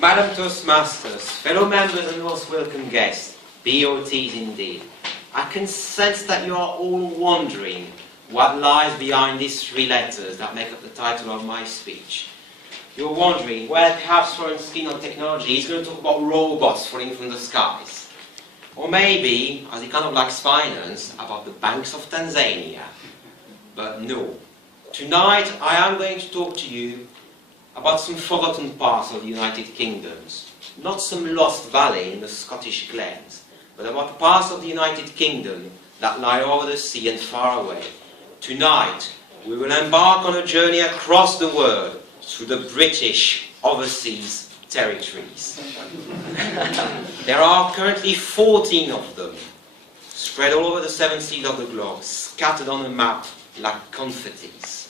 Madam Toastmasters, fellow members and most welcome guests, BOTs indeed, I can sense that you are all wondering what lies behind these three letters that make up the title of my speech. You're wondering, well, perhaps Florence Skin on technology is going to talk about robots falling from the skies. Or maybe, as he kind of likes finance, about the banks of Tanzania. But no. Tonight I am going to talk to you about some forgotten parts of the United Kingdoms. Not some lost valley in the Scottish glens, but about parts of the United Kingdom that lie over the sea and far away. Tonight we will embark on a journey across the world through the British overseas territories. There are currently 14 of them, spread all over the 7 seas of the globe, scattered on a map like confettis.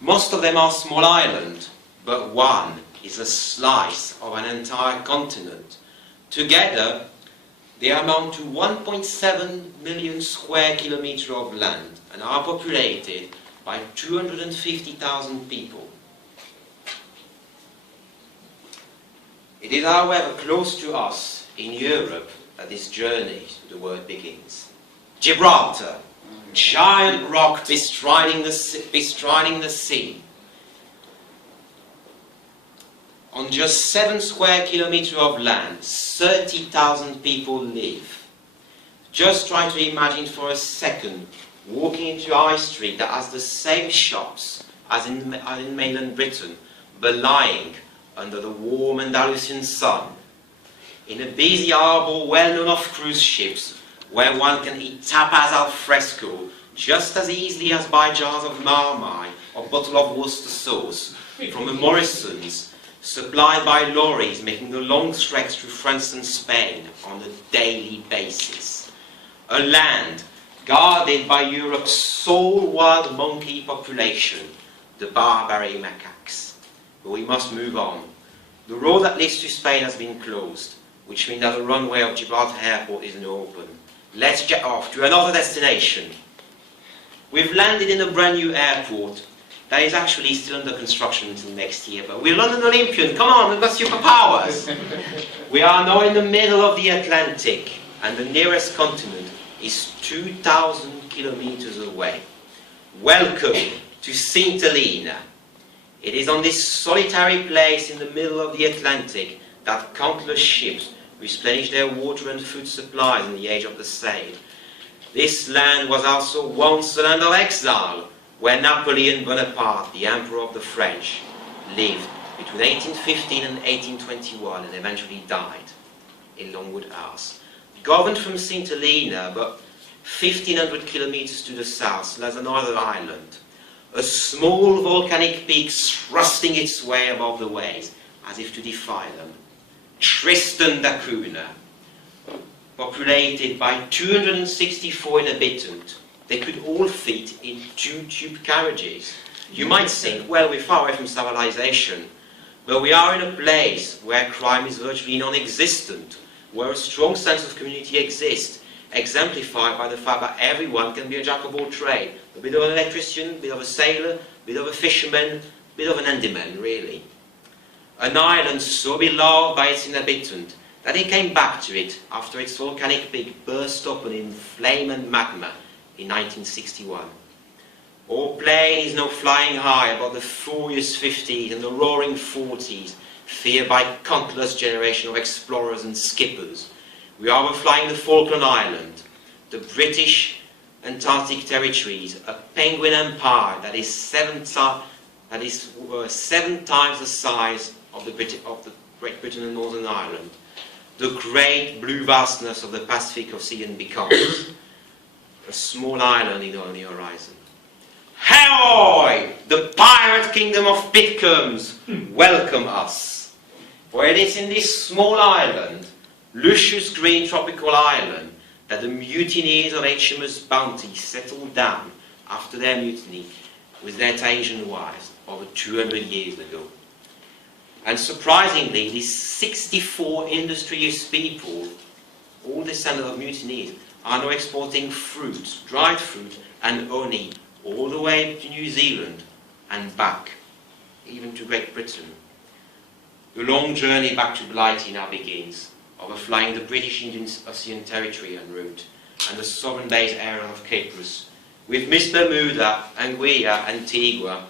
Most of them are small islands, but one is a slice of an entire continent. Together, they amount to 1.7 million square kilometers of land and are populated by 250,000 people. It is, however, close to us in Europe that this journey to the world begins. Gibraltar, giant rock bestriding the sea. On just 7 square kilometers of land, 30,000 people live. Just try to imagine for a second walking into a high street that has the same shops as in mainland Britain, but lying under the warm Andalusian sun. In a busy harbour well known of cruise ships, where one can eat tapas al fresco just as easily as buy jars of Marmite or a bottle of Worcester sauce from a Morrison's, supplied by lorries making the long treks through France and Spain on a daily basis. A land guarded by Europe's sole wild monkey population, the barbary macaques. But we must move on. The road that leads to Spain has been closed, which means that the runway of Gibraltar Airport isn't open. Let's jet off to another destination. We've landed in a brand new airport that is actually still under construction until next year, but we're London Olympians, come on, we've got superpowers! We are now in the middle of the Atlantic, and the nearest continent is 2,000 kilometers away. Welcome to St. Helena. It is on this solitary place in the middle of the Atlantic that countless ships replenish their water and food supplies in the age of the sail. This land was also once a land of exile, where Napoleon Bonaparte, the Emperor of the French, lived between 1815 and 1821 and eventually died in Longwood House. Governed from St. Helena, but 1,500 kilometers to the south, lies another island, a small volcanic peak thrusting its way above the waves, as if to defy them. Tristan da Cunha, populated by 264 inhabitants. They could all fit in 2 tube carriages. You might think, well, we're far away from civilization, but we are in a place where crime is virtually non-existent, where a strong sense of community exists, exemplified by the fact that everyone can be a jack of all trades. A bit of an electrician, a bit of a sailor, a bit of a fisherman, a bit of an handyman, really. An island so beloved by its inhabitants that they came back to it after its volcanic peak burst open in flame and magma in 1961. Our plane is now flying high above the furious 50s and the roaring 40s, feared by countless generations of explorers and skippers. We are overflying the Falkland Island, the British Antarctic territories, a penguin empire that is 7 times the size of the Great Britain and Northern Ireland. The great blue vastness of the Pacific Ocean becomes a small island on the horizon. Ahoy! The pirate kingdom of Pitcombs welcome us. For it is in this small island, luscious green tropical island, that the mutineers of HMS Bounty settled down after their mutiny with their Tahitian wives over 200 years ago. And surprisingly, these 64 industrious people, all descendants of mutineers, are now exporting fruit, dried fruit and honey all the way to New Zealand and back, even to Great Britain. The long journey back to Blighty now begins, overflying the British Indian Ocean Territory en route, and the sovereign base area of Cyprus, with Miss Bermuda, Anguilla, Antigua,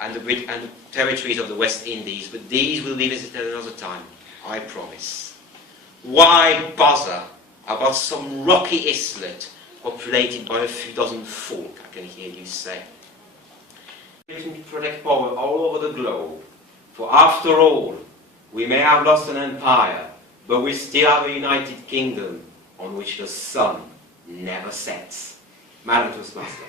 and the territories of the West Indies, but these will be visited another time, I promise. Why bother about some rocky islet populated by a few dozen folk, I can hear you say. To protect power all over the globe, for after all, we may have lost an empire, but we still have a united kingdom on which the sun never sets. Madam Toastmaster.